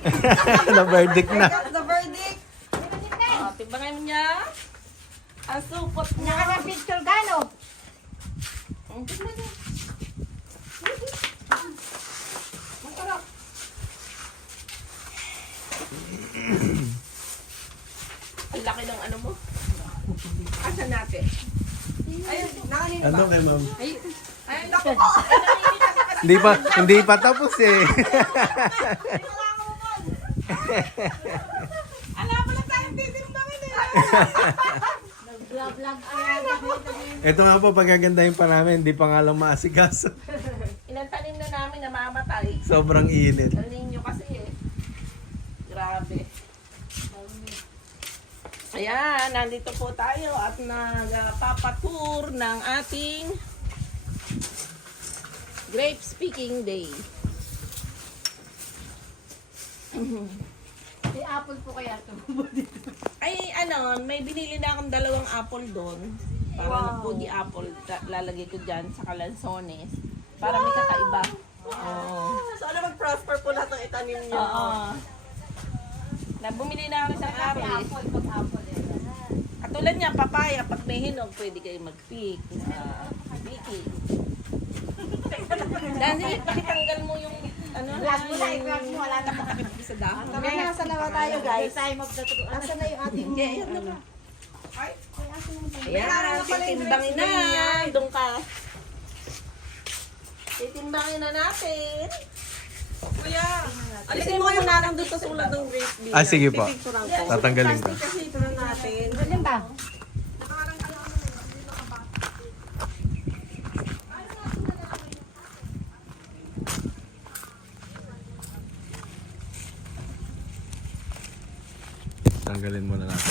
The verdict na. The verdict. Timbangin mo niya. Ang supot niya. Naka-picture gano. Tingnan niya. Masarap. Ang laki ng ano mo. Asa natin? Ayun, nakanino Ano ba? kay ma'am? Ayun, naku po. Hindi pa tapos eh. Alam mo na tayong titimbangin eh. Nag-vlog. Ito nga po, pagagandahin pa namin. Hindi pa nga lang maasikaso. Inantanim na namin na mamatay. Sobrang init. Ang ninyo kasi eh. Grabe. Ayan, nandito po tayo at nagpapatour ng ating Grape Speaking Day. May apple po kaya ito. Ay, ano, may binili na akong 2 apple doon. Para na po di apple, lalagay ko dyan sa kalansones. Para may kakaiba. Oo. Sana mag-prosper po lahat ng itanim niyo. Oo. Bumili na ako isang aris. Pag-apple eh. Katulad niya, papaya, pag may hinog, pwede kayo mag-pick. Picking. Dahil pakitanggal mo yung ano Vlog mo na, i-vlog mo. Wala na pa. sa dahon. Kaya nasa na tayo guys. Asa na yung ating Ayan na ba? Ayan, Ayan, titimbangin na. Doon ka. Titimbangin na natin. Kuya, alisin mo yung nanang doon sa sulat ng grape beer. Ah, sige po. Pipicturean ko. Tatanggalin ko. Kasi ito na natin. Ganyan ba? Tanggalin muna natin.